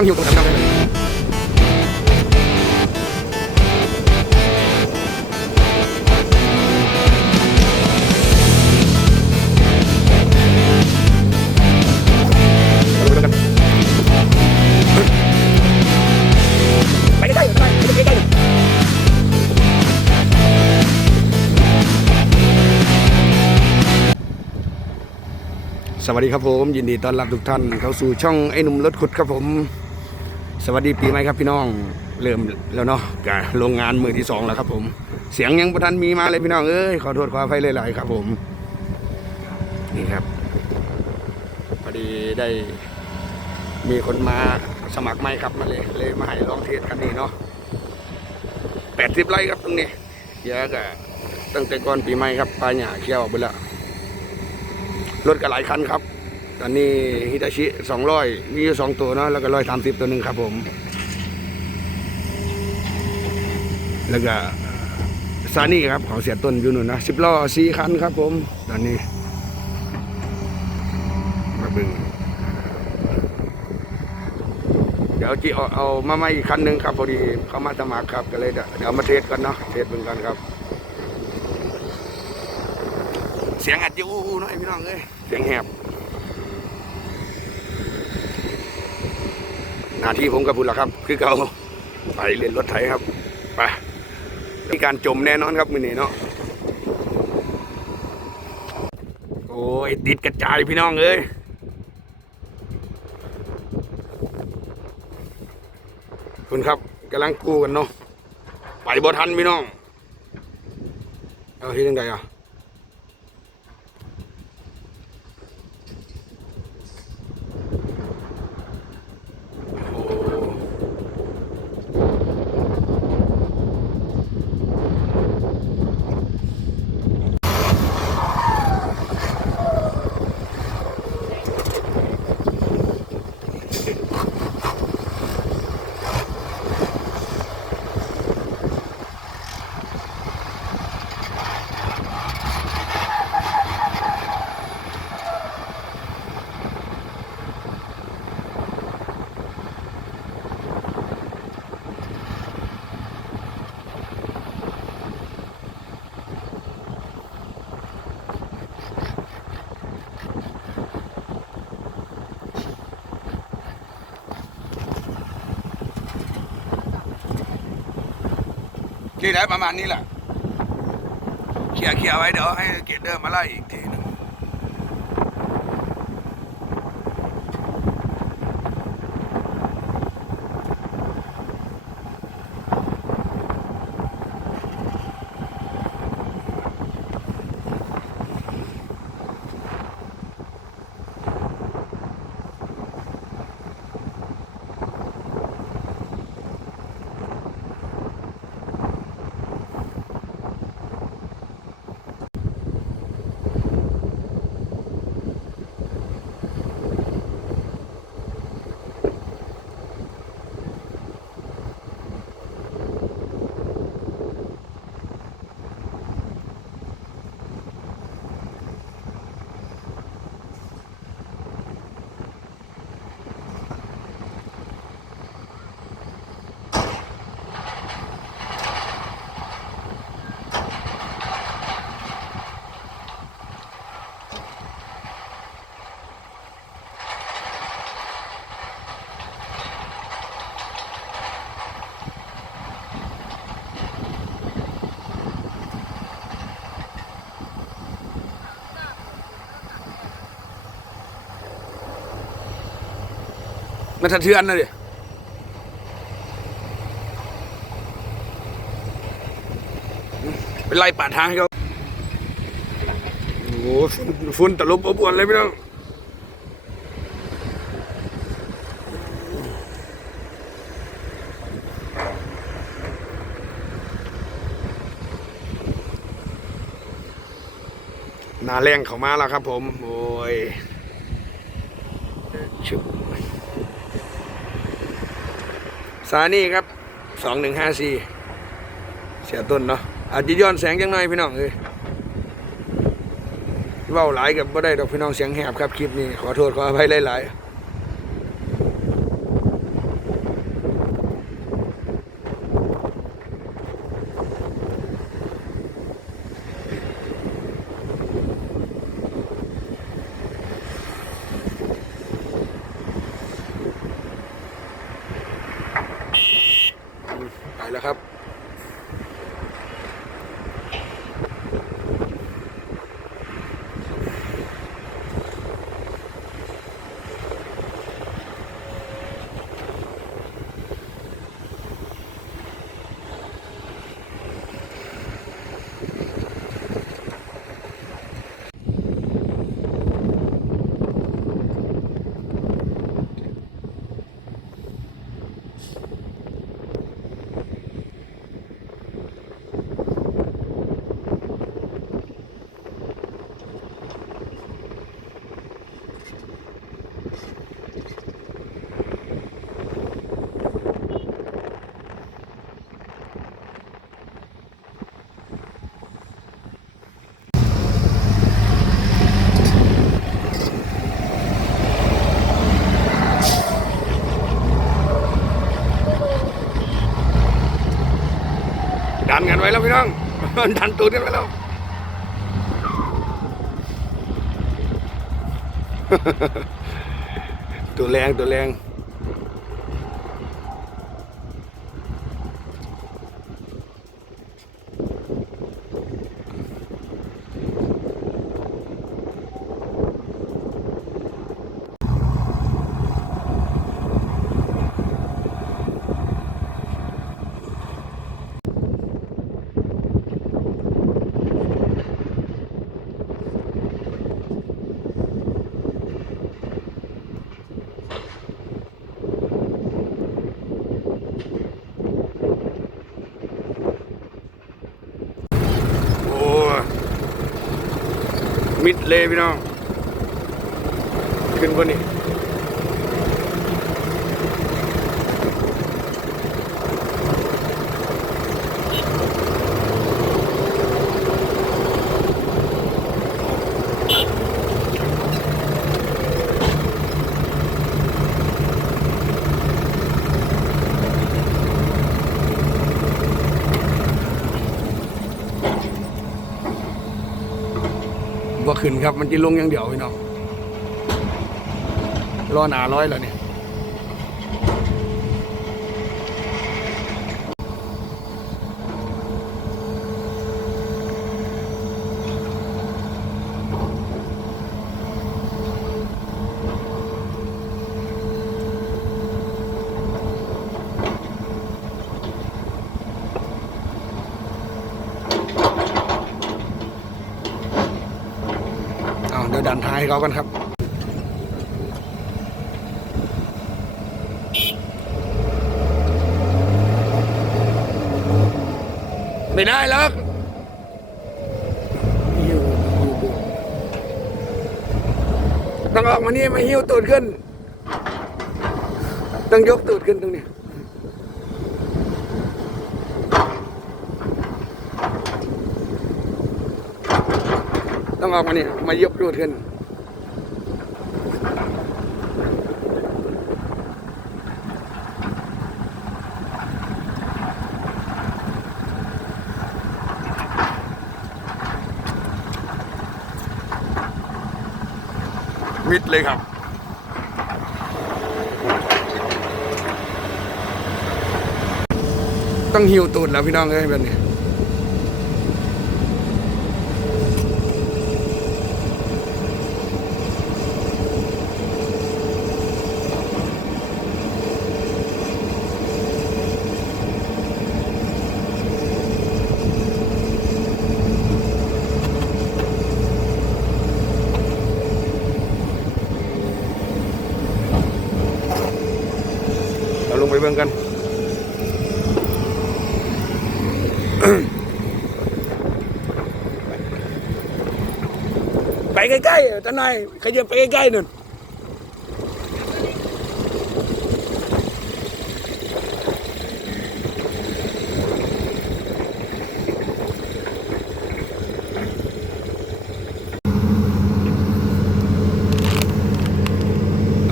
ต้องอยู่ตรงนั้นเลยไปใกล้ๆไปใกล้ๆสวัสดีครับผม ยินดีต้อนรับทุกท่านเข้าสู่ช่องไอ้หนุ่มรถขุดครับผม สวัสดีปีใหม่ครับพี่น้องเริ่มแล้วเนาะกับโรงงานมือที่สองแล้วครับผม เสียงยังประทันมีมาเลยพี่น้องเอ้ยขอโทษขออภัยหลายๆครับ ผมนี่ครับพอดีได้มีคนมาสมัครใหม่ครับมาเลยเลยมาให้ลองเทสกันนี่เนาะแปดสิบไร่ครับตรงนี้เยอะกะตั้งแต่ก่อนปีใหม่ครับปลาหญ้าเขี้ยวออกไปแล้วรถก็หลายคันครับ ตอนนี้ฮิตาชิสองร้อยมีอยู่สองตัวเนาะแล้วก็ร้อยสามสิบตัวหนึ่งครับผม แล้วก็ซานี่ครับของเสียต้นอยู่นู่นนะสิบล้อสี่คันครับผม ตอนนี้มาเบึงเดี๋ยวจีเอาเอามาใหม่อีกคันหนึ่งครับพอดีเขามาสมัครครับก็เลยเดี๋ยวเดี๋ยวมาเทสกันเนาะเทสเบิ่งกันครับ เสียงอัดอยู่หน่อยพี่น้องเอ้ยเสียงแหบ นาที่ผมกับบุญละครับ คือเก่าไปเรียนรถไถครับไปมีการจมแน่นอนครับมือนี้เนาะโอ้ยติดกระจายพี่น้องเอ้ยคุณครับกำลังกู้กันเนาะไปบ่ทันพี่น้องเอาที่ยังไงอะ ที่ไหนประมาณนี้แหละเขี่ยเขี่ยไว้เดี๋ยวให้เกดเดอร์มาไล่อีกที สะเทือนนะดิเป็นไล่ป่าทางให้เขาโอ้โหฝุ่นฝุ่นตลบอบอวนเลยพี่น้องนาแรงเขามาแล้วครับผม โอ้ยชุบ สานี่ครับสองหนึ่งห้าสี่เสียต้นเนาะอาจจะย้อนแสงจังหน่อยพี่น้องเอ้ยเว้าหลายกับบ่ได้ดอกพี่น้องเสียงแหบครับคลิปนี้ขอโทษขออภัยหลายๆ แล้วพี่น้องดันตูดกันไปแล้วตัวแรงตัวแรง โอ้ มิดเลยพี่น้อง ขึ้นครับ มันจะลงอย่างเดียวพี่น้องรอหนาร้อยแล้วเนี่ย ดันท้ายเขากันครับไม่ได้หรอกหิวต้องออกมานี่มาหิ้วตูดขึ้น ต้องยกตูดขึ้นตรงนี้ ต้องออกมานี่มายกตูดขึ้นมิดเลยครับต้องหิวตูดแล้วพี่น้องเอ้ยแบบนี้ เราลงไปเบิ่งกัน ไปใกล้ๆท่านนายขยับไปใกล้ๆหนึ่ง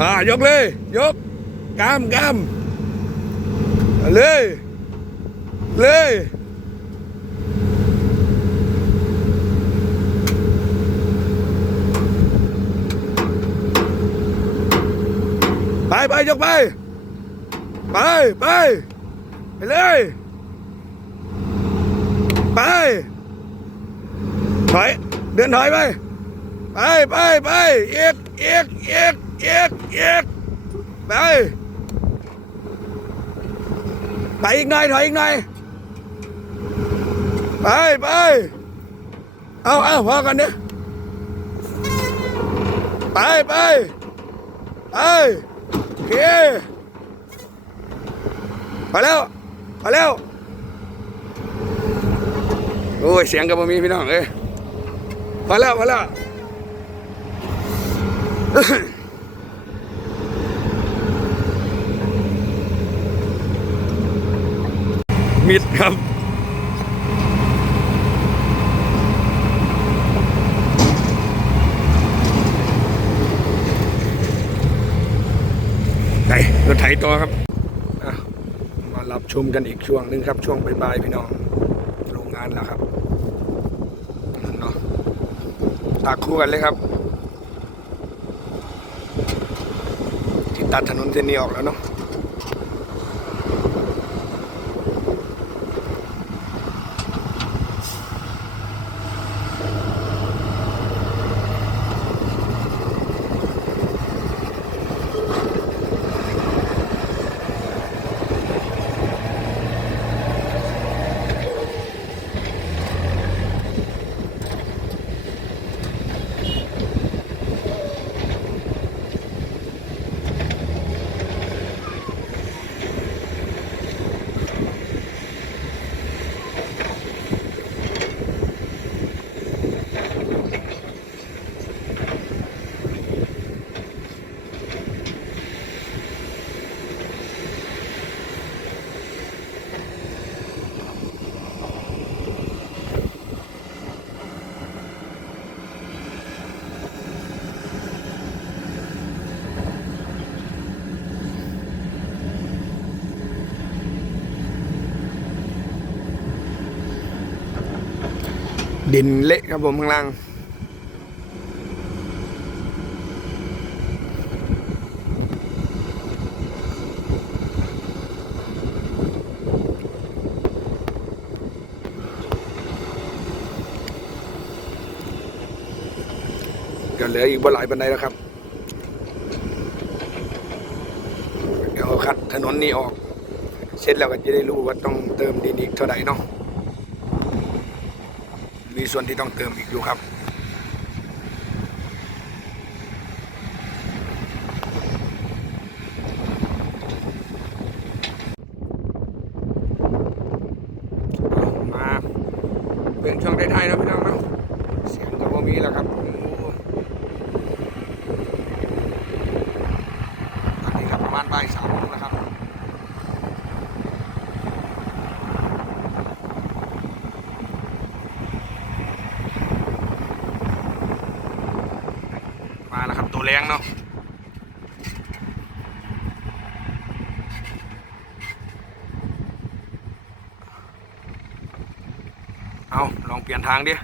อ่ายกเลย ยกกามกามเลยเลย ไปไปยกไป ไปไปไปเลยไปถอยเดินถอยไปไปไปไปเอกเอกเอกเอกเอกไปไปอีกหน่อยถอยอีกหน่อยไปไปเอาเอาพอกันเนี่ยไปไปไป เคพอแล้วพอแล้วโอ้ยเสียงกับมีพี่น้องเอ้ยพอแล้วพอแล้วมิดครับ ไปร ถไถต่อครับมารับชมกันอีกช่วงหนึ่งครับ ช่วงบ่ายๆพี่น้องโรงงานแล้วครับนั่นเนาะตากคู่กันเลยครับ ที่ตัดถนนเส้นนี้ออกแล้วเนาะ ดินเละครับผมข้างล่าง ก็เหลืออีกบ่หลายบันไดแล้วครับ เดี๋ยวคัดถนนนี้ออก เสร็จแล้วก็จะได้รู้ว่าต้องเติมดินอีกเท่าไหร่เนาะ มีส่วนที่ต้องเติมอีกอยู่ครับ มาเป็นช่วงท้ายๆนะพี่น้องเนาะเสียงก็บ่มีแล้วครับโอ้ตอนนี้ครับประมาณบ่ายสามโมงนะครับ มา แรงเนาะเอาลองเปลี่ยนทางดิ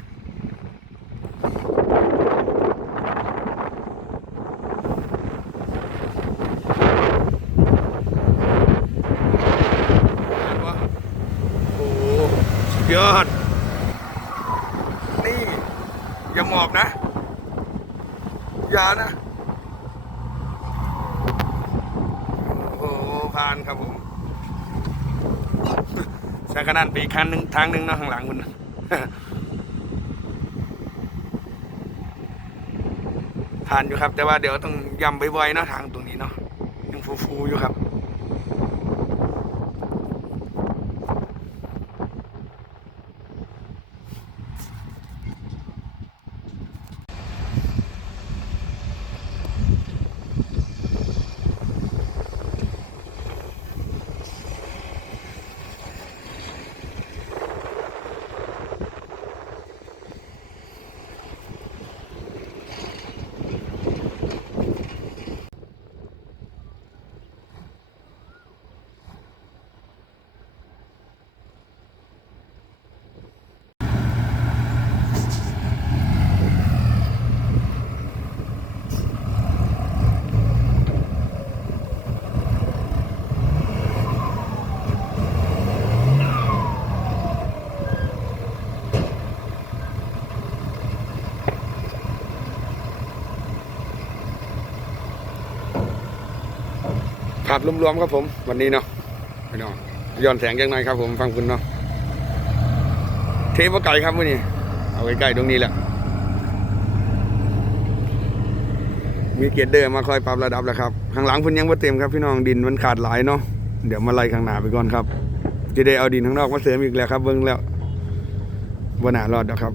โอ้ยอด นี่ อย่าหมอบนะ อย่านะ โอ้โหผ่านครับผมสักนั่นไปอีกคันหนึ่งทางหนึ่งเนาะข้างหลังคุณผ่านอยู่ครับ แต่ว่าเดี๋ยวต้องย้ำบ่อยๆเนาะทางตรงนี้เนาะยังฟูๆอยู่ครับ ภาพรวมๆครับผม วันนี้เนาะพี่น้องย้อนแสงจังหน่อยครับผมฟังคุณเนาะเทปว่าไก่ครับมื่อนี้ เอาใกล้ๆตรงนี้แหละ มีเกียร์เดอร์มาคอยปรับระดับแล้วครับข้างหลังพุ่นยังไม่เต็มครับพี่น้องดินมันขาดหลายเนาะเดี๋ยวมาไล่ข้างหน้าไปก่อนครับจะได้เอาดินข้างนอกมาเสริมอีกแล้วครับเบิ้งแล้วบนหนารอดแล้วครับ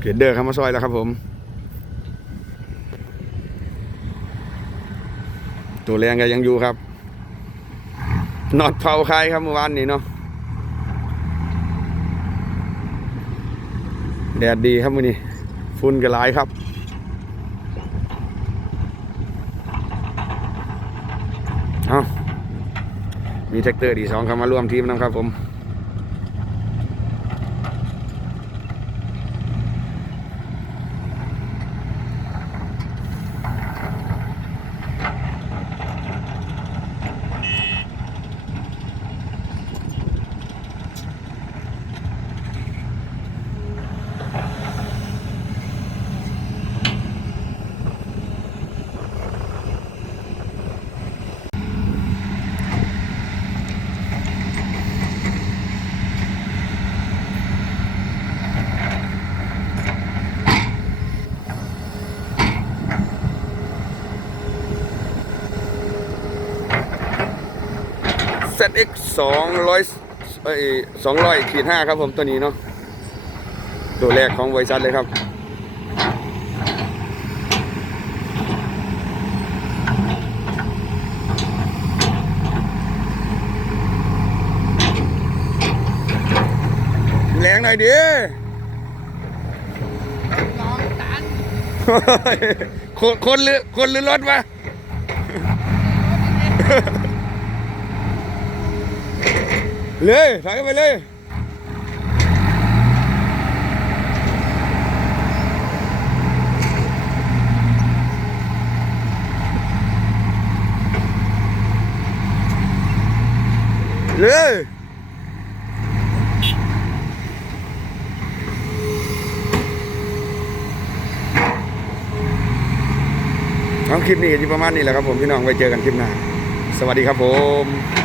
เกียร์เดอร์เข้ามาซอยแล้วครับผม ตัวแรงก็ยังอยู่ครับนอดเผาคายครับเมื่อวานนี้เนาะแดดดีครับมื้อนี้ฝุ่นก็หลายครับเอามีแท็กเตอร์ดีสองเข้ามาร่วมทีมนะครับผม ZX สองร้อยเอ้สองร้อยขีดห้าครับผมตัวนี้เนาะตัวแรกของบริษัทเลยครับ แรงหน่อยดิคนคนหรือคนหรือรถวะ เลยถอยไปเลยเลยเอาคลิปนี้ก็จะประมาณนี้แหละครับผมพี่น้องไว้เจอกันคลิปหน้า สวัสดีครับผม